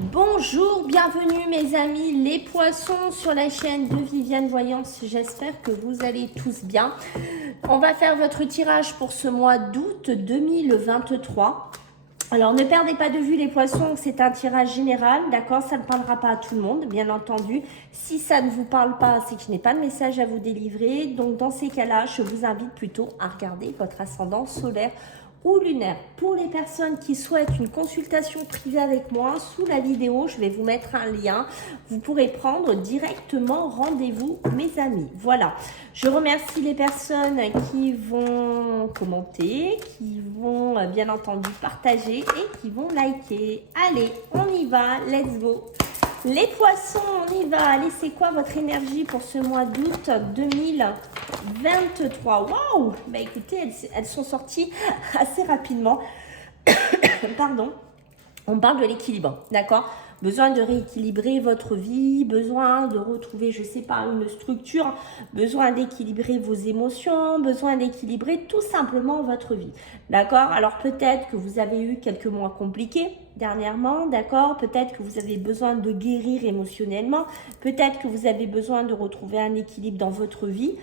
Bonjour, bienvenue mes amis les poissons sur la chaîne de Viviane Voyance. J'espère que vous allez tous bien. On va faire votre tirage pour ce mois d'août 2023. Alors ne perdez pas de vue les poissons, c'est un tirage général, d'accord? Ça ne parlera pas à tout le monde, bien entendu. Si ça ne vous parle pas, c'est que je n'ai pas de message à vous délivrer. Donc dans ces cas-là, je vous invite plutôt à regarder votre ascendant solaire ou lunaire. Pour les personnes qui souhaitent une consultation privée avec moi, sous la vidéo, je vais vous mettre un lien. Vous pourrez prendre directement rendez-vous, mes amis. Voilà. Je remercie les personnes qui vont commenter, qui vont bien entendu partager et qui vont liker. Allez, on y va. Let's go. Les poissons, on y va. Allez, c'est quoi votre énergie pour ce mois d'août 2023? Waouh! Bah écoutez, elles sont sorties assez rapidement. Pardon. On parle de l'équilibre, d'accord? Besoin de rééquilibrer votre vie, besoin de retrouver, je sais pas, une structure, besoin d'équilibrer vos émotions, besoin d'équilibrer tout simplement votre vie, d'accord? Alors peut-être que vous avez eu quelques mois compliqués dernièrement, d'accord? Peut-être que vous avez besoin de guérir émotionnellement, peut-être que vous avez besoin de retrouver un équilibre dans votre vie.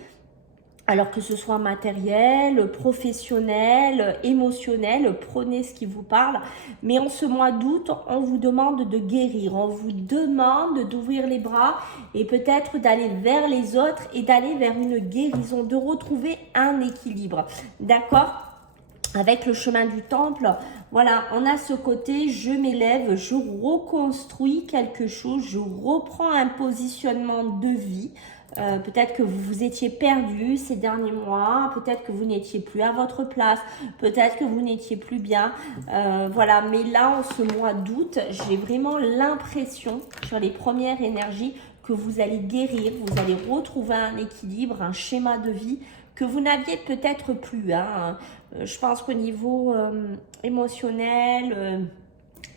Alors que ce soit matériel, professionnel, émotionnel, prenez ce qui vous parle. Mais en ce mois d'août, on vous demande de guérir, on vous demande d'ouvrir les bras et peut-être d'aller vers les autres et d'aller vers une guérison, de retrouver un équilibre. D'accord ? Avec le chemin du temple, voilà, on a ce côté, je m'élève, je reconstruis quelque chose, je reprends un positionnement de vie. Peut-être que vous vous étiez perdu ces derniers mois, peut-être que vous n'étiez plus à votre place, peut-être que vous n'étiez plus bien. Voilà, mais là, en ce mois d'août, j'ai vraiment l'impression, sur les premières énergies, que vous allez guérir, vous allez retrouver un équilibre, un schéma de vie que vous n'aviez peut-être plus. Hein. Je pense qu'au niveau émotionnel,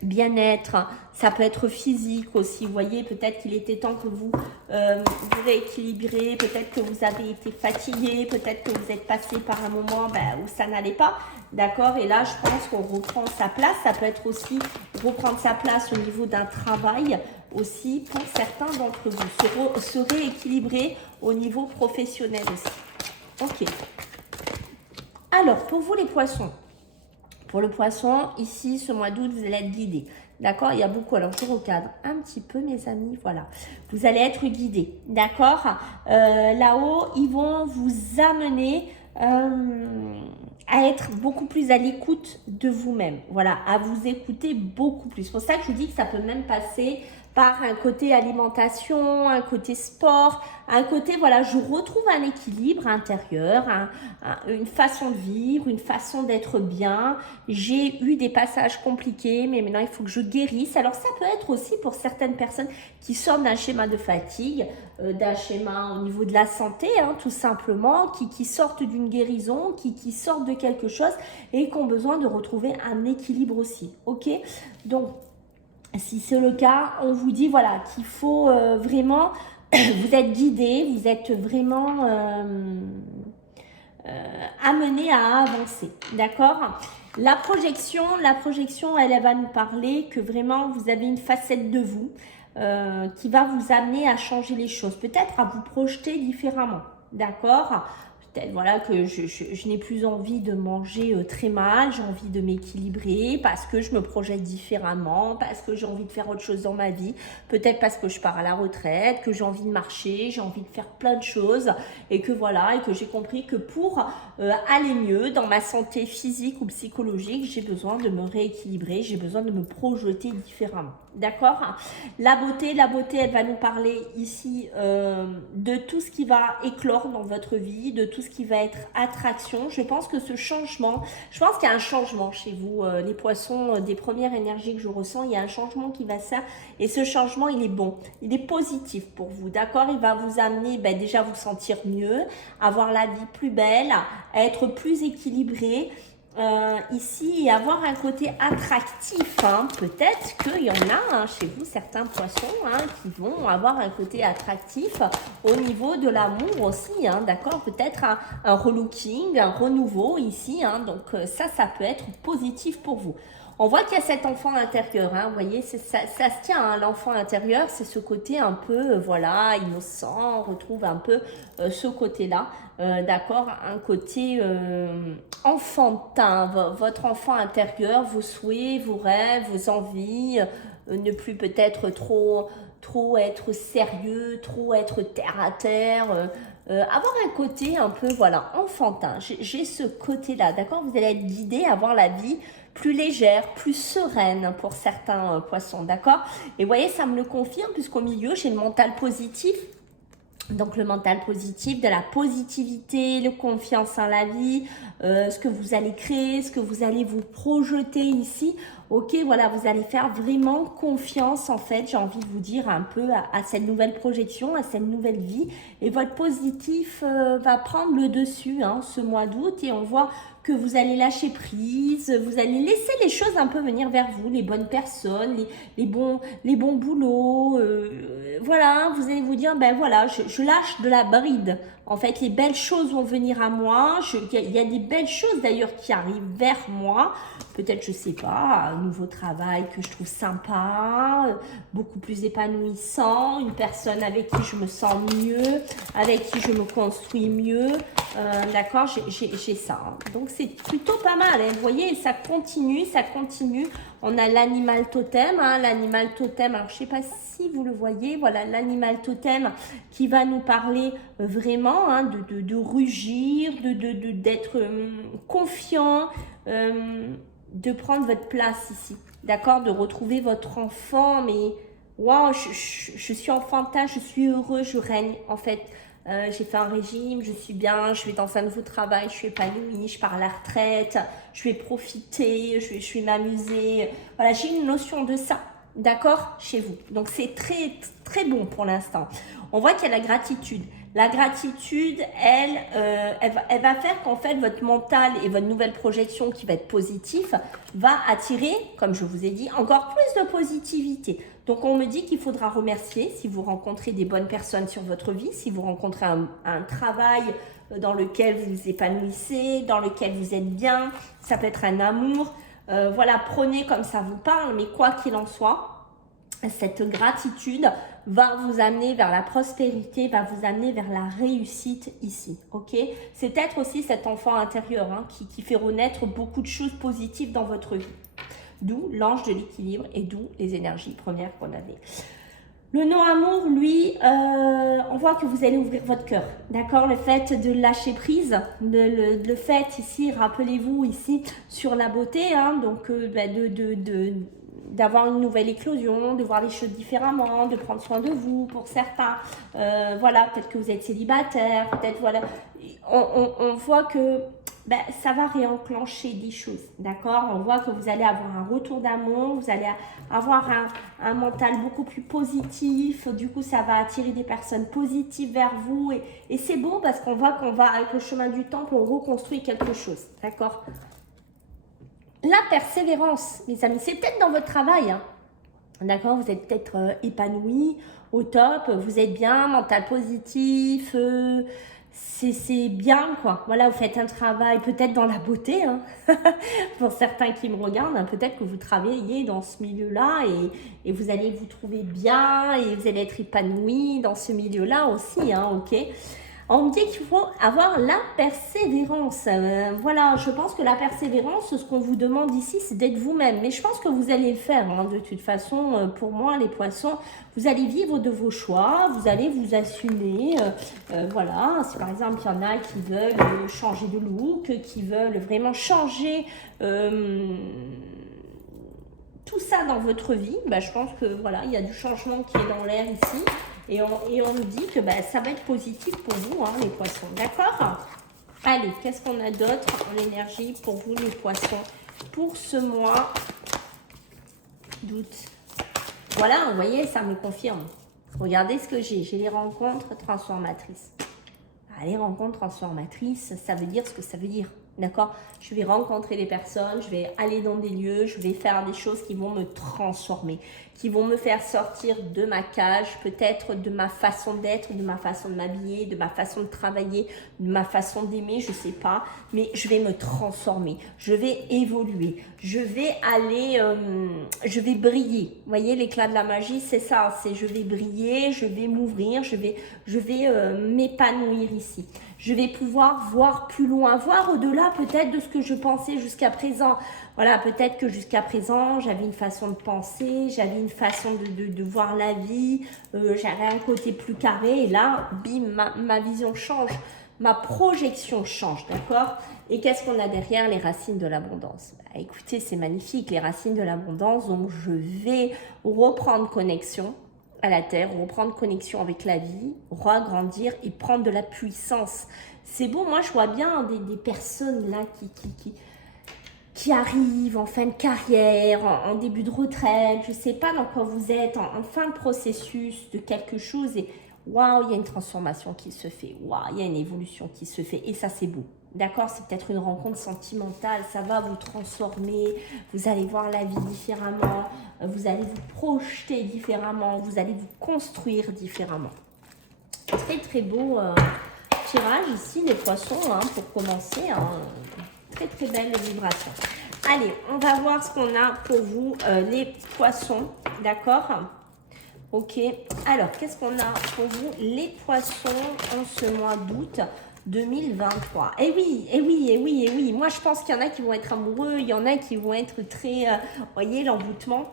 bien-être, ça peut être physique aussi. Vous voyez, peut-être qu'il était temps que vous vous rééquilibrez, peut-être que vous avez été fatigué, peut-être que vous êtes passé par un moment où ça n'allait pas. D'accord? Et là, je pense qu'on reprend sa place. Ça peut être aussi reprendre sa place au niveau d'un travail aussi pour certains d'entre vous. Se rééquilibrer au niveau professionnel aussi. Ok. Alors, pour vous les poissons, pour le poisson, ici, ce mois d'août, vous allez être guidé. D'accord? Il y a beaucoup. Alors, je recadre un petit peu, mes amis. Voilà. Vous allez être guidé. D'accord? Là-haut, ils vont vous amener à être beaucoup plus à l'écoute de vous-même. Voilà. À vous écouter beaucoup plus. C'est pour ça que je vous dis que ça peut même passer par un côté alimentation, un côté sport, un côté, voilà, je retrouve un équilibre intérieur, une façon de vivre, une façon d'être bien. J'ai eu des passages compliqués, mais maintenant il faut que je guérisse. Alors ça peut être aussi pour certaines personnes qui sortent d'un schéma de fatigue, d'un schéma au niveau de la santé, hein, tout simplement, qui sortent d'une guérison, qui sortent de quelque chose et qui ont besoin de retrouver un équilibre aussi. Ok? Donc, si c'est le cas, on vous dit voilà qu'il faut vraiment, vous êtes guidé, vous êtes vraiment amené à avancer, d'accord? La projection, elle va nous parler que vraiment vous avez une facette de vous qui va vous amener à changer les choses, peut-être à vous projeter différemment, d'accord? Peut-être voilà que je n'ai plus envie de manger très mal, j'ai envie de m'équilibrer parce que je me projette différemment, parce que j'ai envie de faire autre chose dans ma vie, peut-être parce que je pars à la retraite, que j'ai envie de marcher, j'ai envie de faire plein de choses et que voilà, et que j'ai compris que pour aller mieux dans ma santé physique ou psychologique, j'ai besoin de me rééquilibrer, j'ai besoin de me projeter différemment. D'accord? La beauté, elle va nous parler ici de tout ce qui va éclore dans votre vie, de tout ce qui va être attraction. Je pense que ce changement, je pense qu'il y a un changement chez vous, les poissons, des premières énergies que je ressens, il y a un changement qui va se faire et ce changement, il est bon, il est positif pour vous, d'accord? Il va vous amener déjà à vous sentir mieux, à avoir la vie plus belle, à être plus équilibré. Ici et avoir un côté attractif. Hein. Peut-être qu'il y en a chez vous certains poissons qui vont avoir un côté attractif au niveau de l'amour aussi. D'accord? Peut-être un relooking, un renouveau ici. Donc ça peut être positif pour vous. On voit qu'il y a cet enfant intérieur, hein, vous voyez, ça se tient, hein, l'enfant intérieur, c'est ce côté un peu, voilà, innocent, on retrouve un peu ce côté-là, d'accord, un côté enfantin, votre enfant intérieur, vos souhaits, vos rêves, vos envies, ne plus peut-être trop être sérieux, trop être terre à terre, avoir un côté un peu, voilà, enfantin. J'ai ce côté-là, d'accord? Vous allez être guidé à voir la vie plus légère, plus sereine pour certains poissons, d'accord? Et vous voyez, ça me le confirme puisqu'au milieu, j'ai le mental positif. Donc le mental positif, de la positivité, le confiance en la vie, ce que vous allez créer, ce que vous allez vous projeter ici. Ok, voilà, vous allez faire vraiment confiance en fait, j'ai envie de vous dire un peu à cette nouvelle projection, à cette nouvelle vie. Et votre positif va prendre le dessus hein, ce mois d'août et on voit que vous allez lâcher prise, vous allez laisser les choses un peu venir vers vous, les bonnes personnes, les bons boulots. Voilà, vous allez vous dire, ben voilà, je lâche de la bride. En fait, les belles choses vont venir à moi. Il y a des belles choses d'ailleurs qui arrivent vers moi. Peut-être, je sais pas, un nouveau travail que je trouve sympa, beaucoup plus épanouissant, une personne avec qui je me sens mieux, avec qui je me construis mieux. D'accord, j'ai ça. Hein. Donc, c'est plutôt pas mal. Hein. Vous voyez, ça continue, ça continue. On a l'animal totem. Hein, l'animal totem, alors je sais pas si vous le voyez. Voilà, l'animal totem qui va nous parler vraiment hein, de rugir, d'être confiant, de prendre votre place ici. D'accord, de retrouver votre enfant. Mais, waouh, je suis enfantin, je suis heureux, je règne en fait. J'ai fait un régime, je suis bien, je vais dans un nouveau travail, je suis épanouie, je pars à la retraite, je vais profiter, je vais m'amuser. Voilà, j'ai une notion de ça, d'accord, chez vous. Donc, c'est très, très bon pour l'instant. On voit qu'il y a la gratitude. La gratitude, elle va faire qu'en fait, votre mental et votre nouvelle projection qui va être positive va attirer, comme je vous ai dit, encore plus de positivité. Donc, on me dit qu'il faudra remercier si vous rencontrez des bonnes personnes sur votre vie, si vous rencontrez un travail dans lequel vous vous épanouissez, dans lequel vous êtes bien, ça peut être un amour. Voilà, prenez comme ça vous parle, mais quoi qu'il en soit, cette gratitude va vous amener vers la prospérité, va vous amener vers la réussite ici, ok? C'est peut-être aussi cet enfant intérieur hein, qui fait renaître beaucoup de choses positives dans votre vie. D'où l'ange de l'équilibre et d'où les énergies premières qu'on avait. Le non-amour, lui, on voit que vous allez ouvrir votre cœur, d'accord? Le fait de lâcher prise, le fait ici, rappelez-vous ici, sur la beauté, hein, donc d'avoir une nouvelle éclosion, de voir les choses différemment, de prendre soin de vous pour certains. Voilà, peut-être que vous êtes célibataire, peut-être, voilà. On voit que ça va réenclencher des choses, d'accord? On voit que vous allez avoir un retour d'amour, vous allez avoir un mental beaucoup plus positif, du coup ça va attirer des personnes positives vers vous et c'est beau parce qu'on voit qu'on va, avec le chemin du temps, on reconstruit quelque chose, d'accord? La persévérance, mes amis, c'est peut-être dans votre travail, hein. D'accord, vous êtes peut-être épanoui, au top, vous êtes bien, mental positif, c'est bien quoi. Voilà, vous faites un travail peut-être dans la beauté, hein. Pour certains qui me regardent, hein, peut-être que vous travaillez dans ce milieu-là et vous allez vous trouver bien et vous allez être épanoui dans ce milieu-là aussi, hein, ok. On me dit qu'il faut avoir la persévérance. Voilà, je pense que la persévérance, ce qu'on vous demande ici, c'est d'être vous-même. Mais je pense que vous allez le faire. Hein, de toute façon, pour moi, les poissons, vous allez vivre de vos choix, vous allez vous assumer. Voilà, si par exemple, il y en a qui veulent changer de look, qui veulent vraiment changer tout ça dans votre vie, je pense que voilà, il y a du changement qui est dans l'air ici. Et on nous dit que ça va être positif pour vous, hein, les poissons. D'accord? Allez, qu'est-ce qu'on a d'autre en énergie pour vous, les poissons, pour ce mois d'août? Voilà, vous voyez, ça me confirme. Regardez ce que j'ai. J'ai les rencontres transformatrices. Les rencontres transformatrices, ça veut dire ce que ça veut dire. D'accord? Je vais rencontrer des personnes, je vais aller dans des lieux, je vais faire des choses qui vont me transformer, qui vont me faire sortir de ma cage, peut-être de ma façon d'être, de ma façon de m'habiller, de ma façon de travailler, de ma façon d'aimer, je sais pas, mais je vais me transformer, je vais évoluer, je vais aller, je vais briller. Vous voyez, l'éclat de la magie, c'est ça, c'est je vais briller, je vais m'ouvrir, je vais m'épanouir ici. Je vais pouvoir voir plus loin, voir au-delà peut-être de ce que je pensais jusqu'à présent. Voilà, peut-être que jusqu'à présent, j'avais une façon de penser, j'avais une façon de voir la vie, j'avais un côté plus carré. Et là, bim, ma vision change, ma projection change, d'accord? Et qu'est-ce qu'on a derrière? Les racines de l'abondance. Bah, écoutez, c'est magnifique, les racines de l'abondance. Donc, je vais reprendre connexion à la terre, reprendre connexion avec la vie, regrandir et prendre de la puissance. C'est beau, moi je vois bien des personnes là qui arrivent en fin de carrière, en début de retraite, je ne sais pas dans quoi vous êtes, en fin de processus de quelque chose et waouh, il y a une transformation qui se fait, waouh, il y a une évolution qui se fait et ça c'est beau. D'accord, c'est peut-être une rencontre sentimentale, ça va vous transformer, vous allez voir la vie différemment, vous allez vous projeter différemment, vous allez vous construire différemment. Très très beau tirage ici les poissons hein, pour commencer, hein. Très très belle vibration. Allez, on va voir ce qu'on a pour vous les poissons, d'accord? Ok, alors qu'est-ce qu'on a pour vous les poissons en ce mois d'août 2023. Eh oui, eh oui, eh oui, eh oui. Moi, je pense qu'il y en a qui vont être amoureux, il y en a qui vont être très... voyez, l'envoûtement,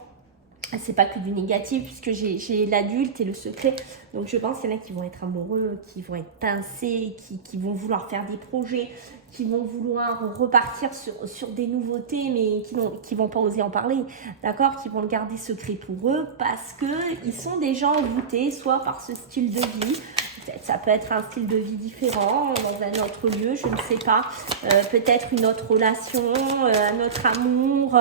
c'est pas que du négatif, puisque j'ai l'adulte et le secret. Donc, je pense qu'il y en a qui vont être amoureux, qui vont être pincés, qui vont vouloir faire des projets, qui vont vouloir repartir sur des nouveautés, mais qui vont pas oser en parler, d'accord? Qui vont le garder secret pour eux, parce qu'ils sont déjà envoûtés, soit par ce style de vie, ça peut être un style de vie différent, dans un autre lieu, je ne sais pas. Peut-être une autre relation, un autre amour.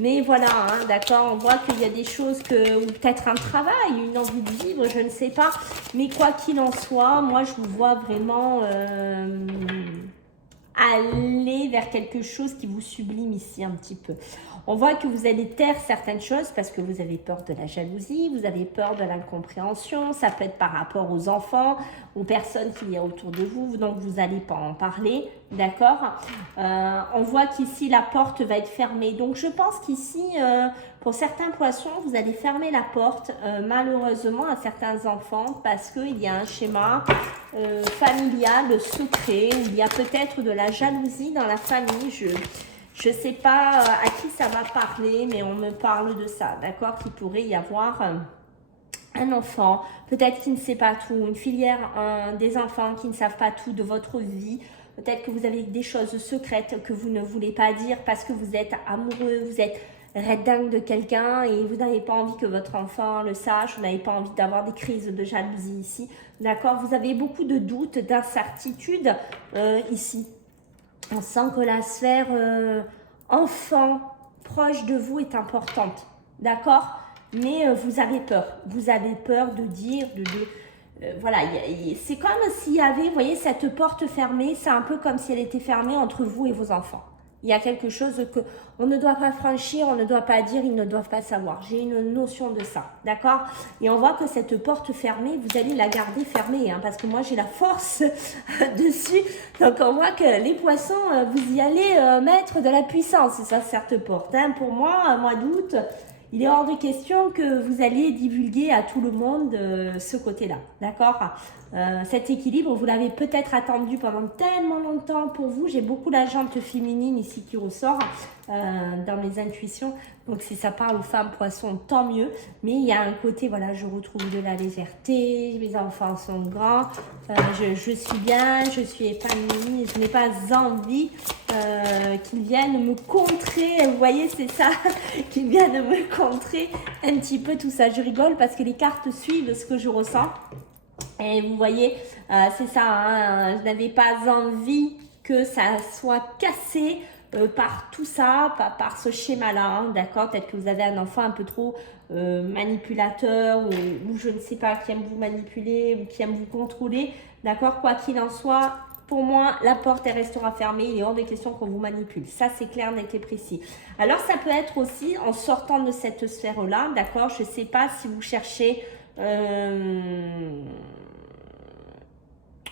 Mais voilà, hein, d'accord, on voit qu'il y a des choses ou peut-être un travail, une envie de vivre, je ne sais pas. Mais quoi qu'il en soit, moi, je vous vois vraiment aller vers quelque chose qui vous sublime ici un petit peu. On voit que vous allez taire certaines choses parce que vous avez peur de la jalousie, vous avez peur de l'incompréhension, ça peut être par rapport aux enfants, aux personnes qui y a autour de vous, donc vous n'allez pas en parler, d'accord? On voit qu'ici la porte va être fermée, donc je pense qu'ici, pour certains poissons, vous allez fermer la porte, malheureusement à certains enfants, parce qu'il y a un schéma familial, secret, où il y a peut-être de la jalousie dans la famille, je ne sais pas à qui ça va parler, mais on me parle de ça, d'accord? Qu'il pourrait y avoir un enfant, peut-être qui ne sait pas tout, une filière, des enfants qui ne savent pas tout de votre vie. Peut-être que vous avez des choses secrètes que vous ne voulez pas dire parce que vous êtes amoureux, vous êtes red dingue de quelqu'un et vous n'avez pas envie que votre enfant le sache, vous n'avez pas envie d'avoir des crises de jalousie ici, d'accord? Vous avez beaucoup de doutes, d'incertitudes ici. On sent que la sphère enfant proche de vous est importante, d'accord? Mais vous avez peur de dire, voilà, c'est comme s'il y avait, vous voyez, cette porte fermée, c'est un peu comme si elle était fermée entre vous et vos enfants. Il y a quelque chose que on ne doit pas franchir, on ne doit pas dire, ils ne doivent pas savoir. J'ai une notion de ça, d'accord? Et on voit que cette porte fermée, vous allez la garder fermée, hein, parce que moi j'ai la force dessus. Donc on voit que les poissons, vous y allez mettre de la puissance, ça, cette porte. Hein. Pour moi, mois d'août, il est hors de question que vous alliez divulguer à tout le monde ce côté-là, d'accord? Cet équilibre, vous l'avez peut-être attendu pendant tellement longtemps pour vous. J'ai beaucoup la jante féminine ici qui ressort dans mes intuitions. Donc si ça parle aux femmes poissons, tant mieux. Mais il y a un côté, voilà, je retrouve de la légèreté, mes enfants sont grands, je suis bien, je suis épanouie, je n'ai pas envie qu'ils viennent me contrer, vous voyez, c'est ça, qu'ils viennent me contrer un petit peu tout ça. Je rigole parce que les cartes suivent ce que je ressens. Et vous voyez, c'est ça, hein, je n'avais pas envie que ça soit cassé par tout ça, par ce schéma-là, hein, d'accord? Peut-être que vous avez un enfant un peu trop manipulateur ou je ne sais pas, qui aime vous manipuler ou qui aime vous contrôler, d'accord? Quoi qu'il en soit, pour moi, la porte, elle restera fermée. Il est hors de question qu'on vous manipule. Ça, c'est clair, net et précis. Alors, ça peut être aussi en sortant de cette sphère-là, d'accord? Je ne sais pas si vous cherchez...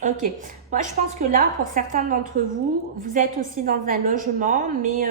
Ok. Moi, je pense que là, pour certains d'entre vous, vous êtes aussi dans un logement, mais...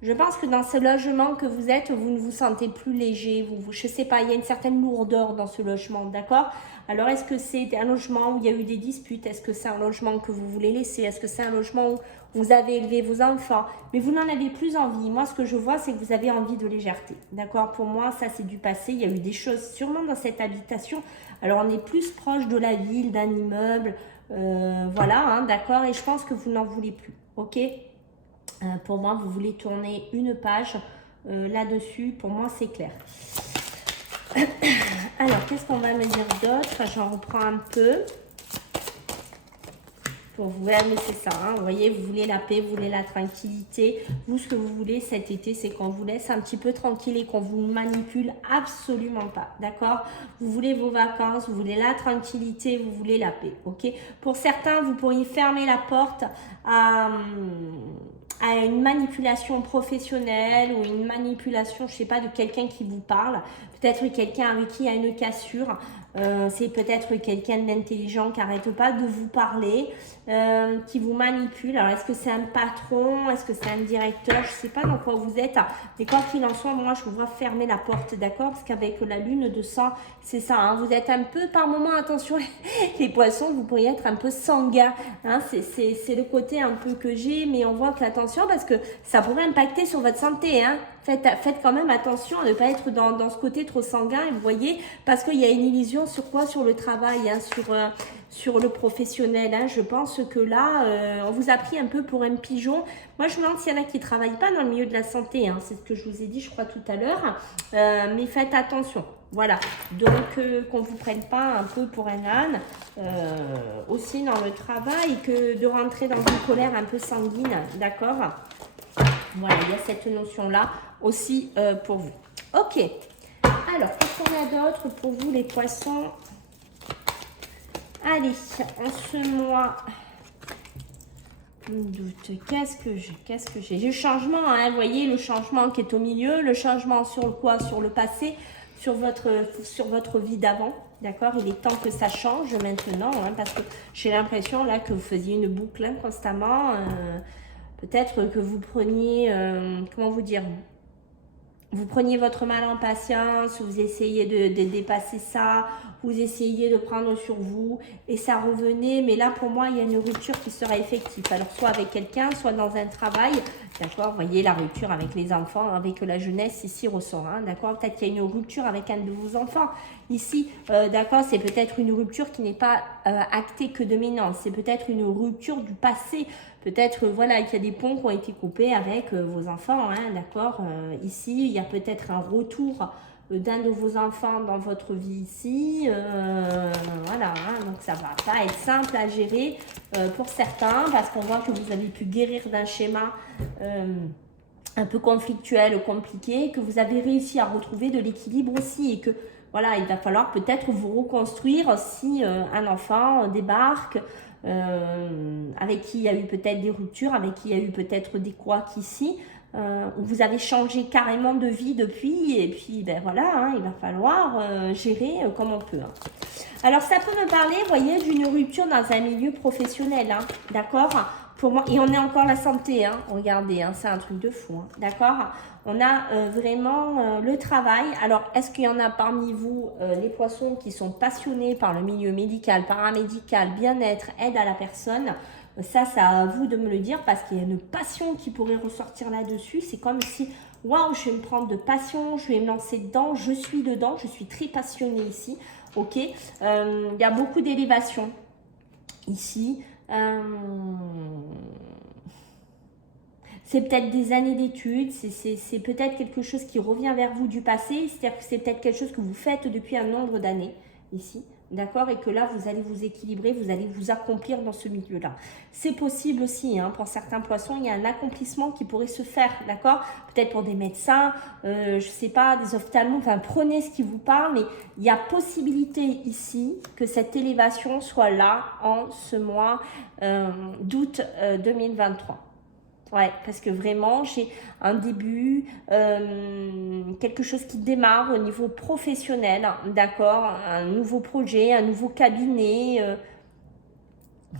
je pense que dans ce logement que vous êtes, vous ne vous sentez plus léger. Je ne sais pas, il y a une certaine lourdeur dans ce logement, d'accord? Alors, est-ce que c'est un logement où il y a eu des disputes? Est-ce que c'est un logement que vous voulez laisser? Est-ce que c'est un logement où vous avez élevé vos enfants? Mais vous n'en avez plus envie. Moi, ce que je vois, c'est que vous avez envie de légèreté, d'accord? Pour moi, ça, c'est du passé. Il y a eu des choses sûrement dans cette habitation. Alors, on est plus proche de la ville, d'un immeuble. Voilà, hein, d'accord? Et je pense que vous n'en voulez plus, ok? Pour moi, vous voulez tourner une page là-dessus. Pour moi, c'est clair. Alors, qu'est-ce qu'on va me dire d'autre? J'en reprends un peu. Pour vous, mais c'est ça. Hein, vous voyez, vous voulez la paix, vous voulez la tranquillité. Vous, ce que vous voulez cet été, c'est qu'on vous laisse un petit peu tranquille et qu'on vous manipule absolument pas. D'accord? Vous voulez vos vacances, vous voulez la tranquillité, vous voulez la paix. Ok? Pour certains, vous pourriez fermer la porte à une manipulation professionnelle ou une manipulation, je sais pas, de quelqu'un qui vous parle. Peut-être quelqu'un avec qui il y a une cassure. C'est peut-être quelqu'un d'intelligent qui n'arrête pas de vous parler, qui vous manipule. Alors, est-ce que c'est un patron? Est-ce que c'est un directeur? Je ne sais pas dans quoi vous êtes. Mais quoi qu'il en soit, moi, je vous vois fermer la porte, d'accord? Parce qu'avec la lune de sang, c'est ça. Hein, vous êtes un peu, par moment, attention, les poissons, vous pourriez être un peu sanguin. Hein, c'est le côté un peu que j'ai, mais on voit que attention, parce que ça pourrait impacter sur votre santé. Hein. Faites quand même attention à ne pas être dans ce côté trop sanguin, et vous voyez, parce qu'il y a une illusion sur quoi? Sur le travail, hein, sur le professionnel. Hein. Je pense que là, on vous a pris un peu pour un pigeon. Moi, je me demande s'il y en a qui ne travaillent pas dans le milieu de la santé. Hein. C'est ce que je vous ai dit, je crois, tout à l'heure. Mais faites attention. Voilà. Donc, qu'on ne vous prenne pas un peu pour un âne. Aussi dans le travail, que de rentrer dans une colère un peu sanguine. D'accord? Voilà, il y a cette notion-là aussi pour vous. Ok. Alors, qu'est-ce qu'on a d'autre pour vous, les poissons? Allez, en ce mois d'août, qu'est-ce que j'ai? J'ai le changement, hein, vous voyez, le changement qui est au milieu, le changement sur le quoi? Sur le passé, sur votre vie d'avant. D'accord? Il est temps que ça change maintenant, hein, parce que j'ai l'impression là que vous faisiez une boucle hein, constamment. Peut-être que vous preniez, comment vous dire? Vous preniez votre mal en patience, vous essayez de dépasser ça, vous essayez de prendre sur vous et ça revenait. Mais là, pour moi, il y a une rupture qui sera effective. Alors, soit avec quelqu'un, soit dans un travail. D'accord? Vous voyez la rupture avec les enfants, avec la jeunesse ici ressort. Hein, d'accord? Peut-être qu'il y a une rupture avec un de vos enfants. Ici, d'accord, c'est peut-être une rupture qui n'est pas actée que de maintenant. C'est peut-être une rupture du passé. Peut-être, voilà, qu'il y a des ponts qui ont été coupés avec vos enfants, hein, d'accord. Ici, il y a peut-être un retour d'un de vos enfants dans votre vie ici. Voilà, hein, donc ça va pas être simple à gérer pour certains parce qu'on voit que vous avez pu guérir d'un schéma un peu conflictuel ou compliqué, que vous avez réussi à retrouver de l'équilibre aussi et que voilà, il va falloir peut-être vous reconstruire si un enfant débarque, avec qui il y a eu peut-être des ruptures, avec qui il y a eu peut-être des couacs ici, où vous avez changé carrément de vie depuis, et puis ben voilà, hein, il va falloir gérer comme on peut. Hein. Alors ça peut me parler, vous voyez, d'une rupture dans un milieu professionnel, hein, d'accord? Pour moi, et on est encore la santé, hein, regardez, hein, c'est un truc de fou, hein, d'accord? On a vraiment le travail. Alors, est-ce qu'il y en a parmi vous, les poissons, qui sont passionnés par le milieu médical, paramédical, bien-être, aide à la personne? Ça, c'est à vous de me le dire parce qu'il y a une passion qui pourrait ressortir là-dessus. C'est comme si, waouh, je vais me prendre de passion, je vais me lancer dedans, je suis dedans, je suis très passionnée ici, ok? Il y a beaucoup d'élévation ici. C'est peut-être des années d'études, c'est peut-être quelque chose qui revient vers vous du passé, c'est-à-dire que c'est peut-être quelque chose que vous faites depuis un nombre d'années, ici, d'accord? Et que là, vous allez vous équilibrer, vous allez vous accomplir dans ce milieu-là. C'est possible aussi, hein, pour certains poissons, il y a un accomplissement qui pourrait se faire, d'accord? Peut-être pour des médecins, je ne sais pas, des ophtalmos, enfin, prenez ce qui vous parle, mais il y a possibilité ici que cette élévation soit là en ce mois d'août 2023. Ouais, parce que vraiment, j'ai un début, quelque chose qui démarre au niveau professionnel, d'accord, un nouveau projet, un nouveau cabinet,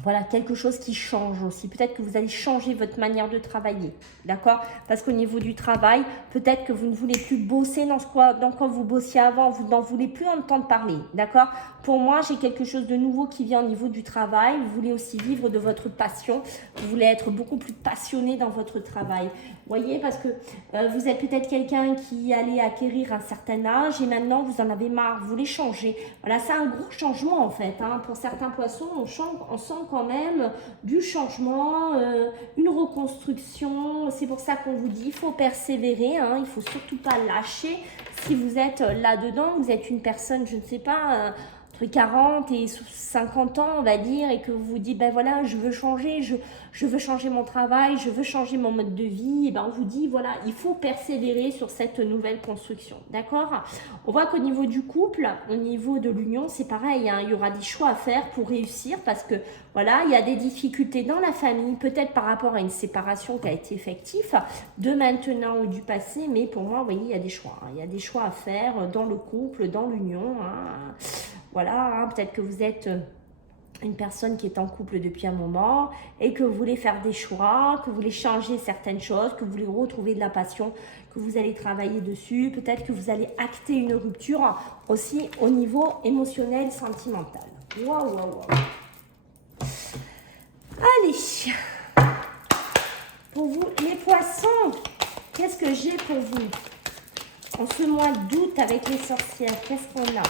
voilà, quelque chose qui change aussi. Peut-être que vous allez changer votre manière de travailler, d'accord? Parce qu'au niveau du travail, peut-être que vous ne voulez plus bosser dans quoi vous bossiez avant, vous n'en voulez plus entendre parler, d'accord? Pour moi, j'ai quelque chose de nouveau qui vient au niveau du travail. Vous voulez aussi vivre de votre passion. Vous voulez être beaucoup plus passionné dans votre travail. Vous voyez, parce que vous êtes peut-être quelqu'un qui allait acquérir un certain âge et maintenant vous en avez marre, vous voulez changer. Voilà, c'est un gros changement en fait, hein. Pour certains poissons, on sent quand même du changement, une reconstruction. C'est pour ça qu'on vous dit, il faut persévérer, hein. Il ne faut surtout pas lâcher. Si vous êtes là-dedans, vous êtes une personne, je ne sais pas, entre 40 et 50 ans, on va dire, et que vous vous dites, ben voilà, je veux changer, je veux changer mon travail, je veux changer mon mode de vie, et ben on vous dit, voilà, il faut persévérer sur cette nouvelle construction, d'accord? On voit qu'au niveau du couple, au niveau de l'union, c'est pareil, hein, il y aura des choix à faire pour réussir, parce que, voilà, il y a des difficultés dans la famille, peut-être par rapport à une séparation qui a été effective, de maintenant ou du passé, mais pour moi, vous voyez, il y a des choix, hein, il y a des choix à faire dans le couple, dans l'union, hein. Voilà, hein, peut-être que vous êtes une personne qui est en couple depuis un moment et que vous voulez faire des choix, que vous voulez changer certaines choses, que vous voulez retrouver de la passion, que vous allez travailler dessus. Peut-être que vous allez acter une rupture aussi au niveau émotionnel, sentimental. Waouh, waouh, waouh. Allez, pour vous, les poissons, qu'est-ce que j'ai pour vous en ce mois d'août avec les sorcières? Qu'est-ce qu'on a?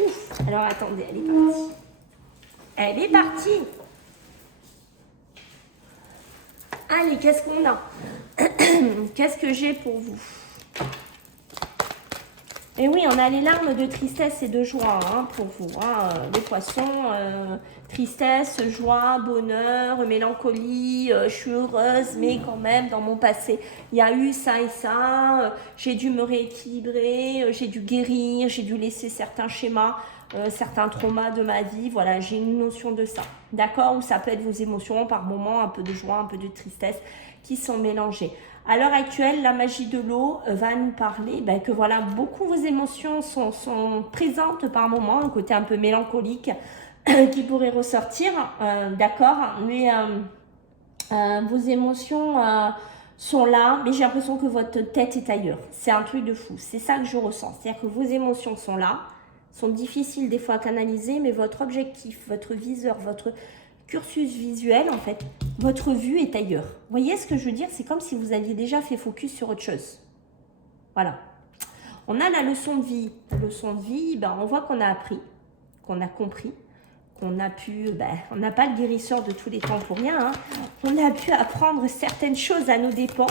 Ouf, alors attendez, elle est partie. Elle est partie. Allez, qu'est-ce qu'on a? Qu'est-ce que j'ai pour vous? Et oui, on a les larmes de tristesse et de joie, hein, pour vous, hein, les poissons. Tristesse, joie, bonheur, mélancolie, je suis heureuse, mais quand même, dans mon passé, il y a eu ça et ça, j'ai dû me rééquilibrer, j'ai dû guérir, j'ai dû laisser certains schémas, certains traumas de ma vie, voilà, j'ai une notion de ça, d'accord? Ou ça peut être vos émotions, par moments, un peu de joie, un peu de tristesse, qui sont mélangées. À l'heure actuelle, la magie de l'eau va nous parler que voilà, beaucoup vos émotions sont présentes par moments, un côté un peu mélancolique, qui pourrait ressortir, d'accord, mais vos émotions sont là, mais j'ai l'impression que votre tête est ailleurs. C'est un truc de fou, c'est ça que je ressens. C'est-à-dire que vos émotions sont là, sont difficiles des fois à canaliser, mais votre objectif, votre viseur, votre cursus visuel, en fait, votre vue est ailleurs. Vous voyez ce que je veux dire? C'est comme si vous aviez déjà fait focus sur autre chose. Voilà. On a la leçon de vie. La leçon de vie, on voit qu'on a appris, qu'on a compris, qu'on a pu, on n'a pas le guérisseur de tous les temps pour rien, hein. On a pu apprendre certaines choses à nos dépens,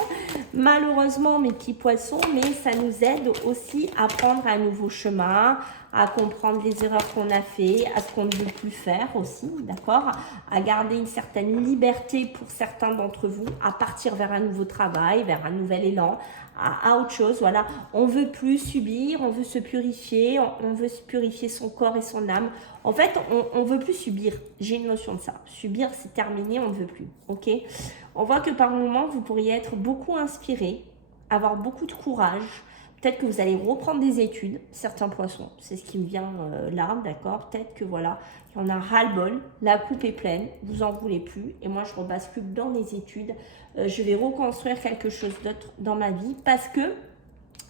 malheureusement mes petits poissons, mais ça nous aide aussi à prendre un nouveau chemin, à comprendre les erreurs qu'on a fait, à ce qu'on ne veut plus faire aussi, d'accord, à garder une certaine liberté pour certains d'entre vous, à partir vers un nouveau travail, vers un nouvel élan, à autre chose, voilà. On veut plus subir, on veut se purifier, on veut se purifier son corps et son âme. En fait, on veut plus subir. J'ai une notion de ça. Subir, c'est terminé, on ne veut plus, ok? On voit que par moments, vous pourriez être beaucoup inspiré, avoir beaucoup de courage. Peut-être que vous allez reprendre des études, certains poissons, c'est ce qui me vient là, d'accord? Peut-être que voilà, il y en a ras-le-bol, la coupe est pleine, vous en voulez plus, et moi je rebascule dans les études, je vais reconstruire quelque chose d'autre dans ma vie parce que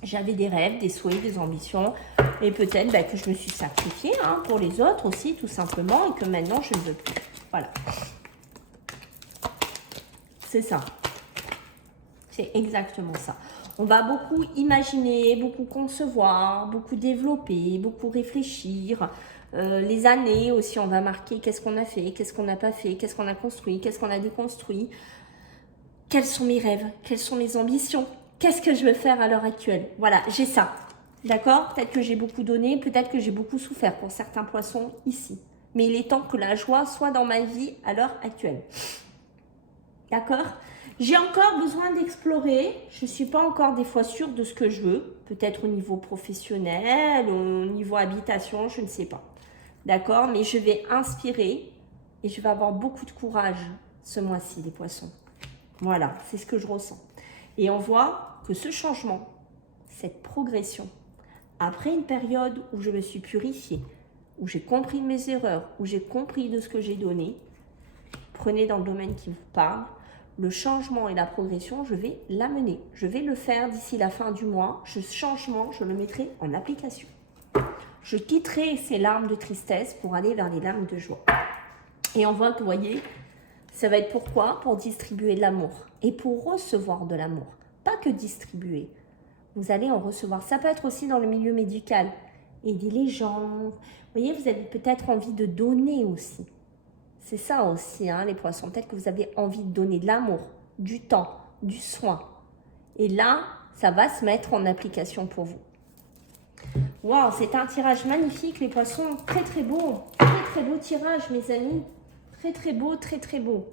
j'avais des rêves, des souhaits, des ambitions, et peut-être que je me suis sacrifiée, hein, pour les autres aussi, tout simplement, et que maintenant je ne veux plus. Voilà. C'est ça. C'est exactement ça. On va beaucoup imaginer, beaucoup concevoir, beaucoup développer, beaucoup réfléchir. Les années aussi, on va marquer qu'est-ce qu'on a fait, qu'est-ce qu'on n'a pas fait, qu'est-ce qu'on a construit, qu'est-ce qu'on a déconstruit. Quels sont mes rêves, quelles sont mes ambitions, qu'est-ce que je veux faire à l'heure actuelle. Voilà, j'ai ça. D'accord? Peut-être que j'ai beaucoup donné, peut-être que j'ai beaucoup souffert pour certains poissons ici. Mais il est temps que la joie soit dans ma vie à l'heure actuelle. D'accord? J'ai encore besoin d'explorer. Je ne suis pas encore des fois sûre de ce que je veux. Peut-être au niveau professionnel, au niveau habitation, je ne sais pas. D'accord? Mais je vais inspirer et je vais avoir beaucoup de courage ce mois-ci, les poissons. Voilà, c'est ce que je ressens. Et on voit que ce changement, cette progression, après une période où je me suis purifiée, où j'ai compris de mes erreurs, où j'ai compris de ce que j'ai donné, prenez dans le domaine qui vous parle, le changement et la progression, je vais l'amener. Je vais le faire d'ici la fin du mois. Ce changement, je le mettrai en application. Je quitterai ces larmes de tristesse pour aller vers les larmes de joie. Et on voit que, vous voyez, ça va être pourquoi? Pour distribuer de l'amour et pour recevoir de l'amour. Pas que distribuer. Vous allez en recevoir. Ça peut être aussi dans le milieu médical. Aider les gens. Vous voyez, vous avez peut-être envie de donner aussi. C'est ça aussi, hein, les poissons. Peut-être que vous avez envie de donner de l'amour, du temps, du soin. Et là, ça va se mettre en application pour vous. Waouh, c'est un tirage magnifique, les poissons. Très, très beau. Très, très beau tirage, mes amis. Très, très beau, très, très beau.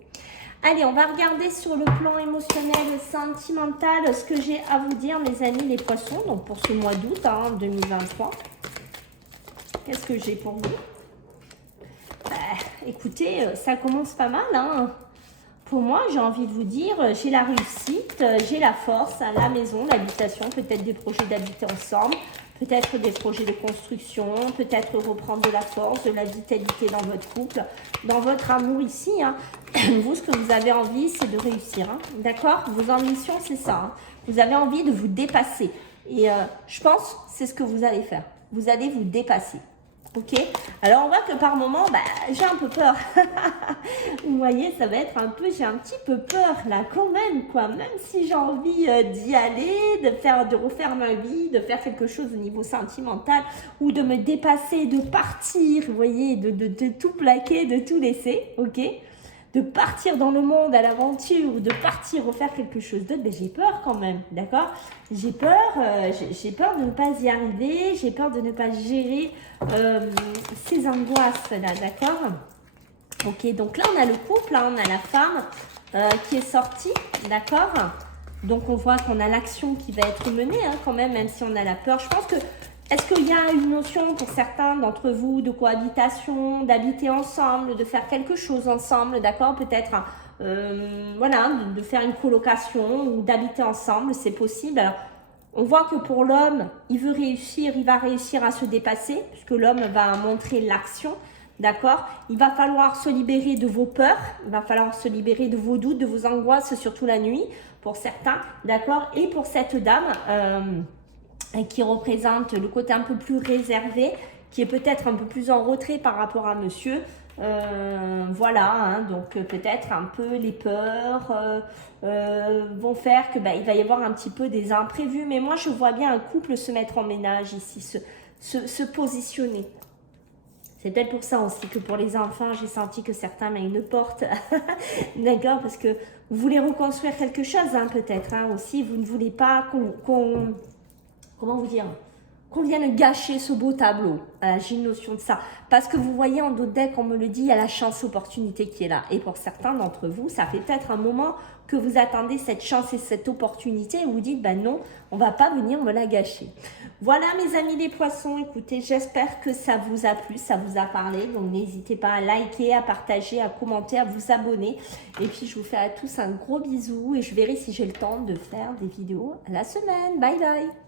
Allez, on va regarder sur le plan émotionnel, sentimental, ce que j'ai à vous dire, mes amis, les poissons. Donc, pour ce mois d'août, 2023. Qu'est-ce que j'ai pour vous? Écoutez, ça commence pas mal, hein. Pour moi, j'ai envie de vous dire, j'ai la réussite, j'ai la force, hein, la maison, l'habitation, peut-être des projets d'habiter ensemble, peut-être des projets de construction, peut-être reprendre de la force, de la vitalité dans votre couple, dans votre amour ici. Hein. Vous, ce que vous avez envie, c'est de réussir, hein, d'accord? Vos ambitions, c'est ça. Hein. Vous avez envie de vous dépasser. Et je pense c'est ce que vous allez faire. Vous allez vous dépasser. Ok, alors on voit que par moment, j'ai un peu peur. Vous voyez, ça va être un peu, j'ai un petit peu peur là quand même, quoi. Même si j'ai envie d'y aller, de refaire ma vie, de faire quelque chose au niveau sentimental ou de me dépasser, de partir, vous voyez, de tout plaquer, de tout laisser, ok. De partir dans le monde à l'aventure, de partir refaire quelque chose d'autre, j'ai peur quand même, d'accord? J'ai peur de ne pas y arriver, j'ai peur de ne pas gérer ces angoisses-là, d'accord? Ok, donc là on a le couple, hein, on a la femme qui est sortie, d'accord? Donc on voit qu'on a l'action qui va être menée hein, quand même si on a la peur. Je pense que est-ce qu'il y a une notion pour certains d'entre vous de cohabitation, d'habiter ensemble, de faire quelque chose ensemble, d'accord? Peut-être, voilà, de faire une colocation ou d'habiter ensemble, c'est possible. Alors, on voit que pour l'homme, il va réussir à se dépasser, puisque l'homme va montrer l'action, d'accord? Il va falloir se libérer de vos peurs, il va falloir se libérer de vos doutes, de vos angoisses, surtout la nuit, pour certains, d'accord? Et pour cette dame... qui représente le côté un peu plus réservé, qui est peut-être un peu plus en retrait par rapport à monsieur. Voilà, hein, donc peut-être un peu les peurs vont faire que il va y avoir un petit peu des imprévus. Mais moi, je vois bien un couple se mettre en ménage ici, se positionner. C'est peut-être pour ça aussi que pour les enfants, j'ai senti que certains mettent une porte. D'accord? Parce que vous voulez reconstruire quelque chose, hein, peut-être. Hein, aussi, vous ne voulez pas comment vous dire, qu'on vienne gâcher ce beau tableau. J'ai une notion de ça. Parce que vous voyez en d'autres decks, on me le dit, il y a la chance-opportunité qui est là. Et pour certains d'entre vous, ça fait peut-être un moment que vous attendez cette chance et cette opportunité et vous dites, non, on va pas venir me la gâcher. Voilà mes amis les poissons, écoutez, j'espère que ça vous a plu, ça vous a parlé. Donc n'hésitez pas à liker, à partager, à commenter, à vous abonner. Et puis je vous fais à tous un gros bisou et je verrai si j'ai le temps de faire des vidéos à la semaine. Bye bye.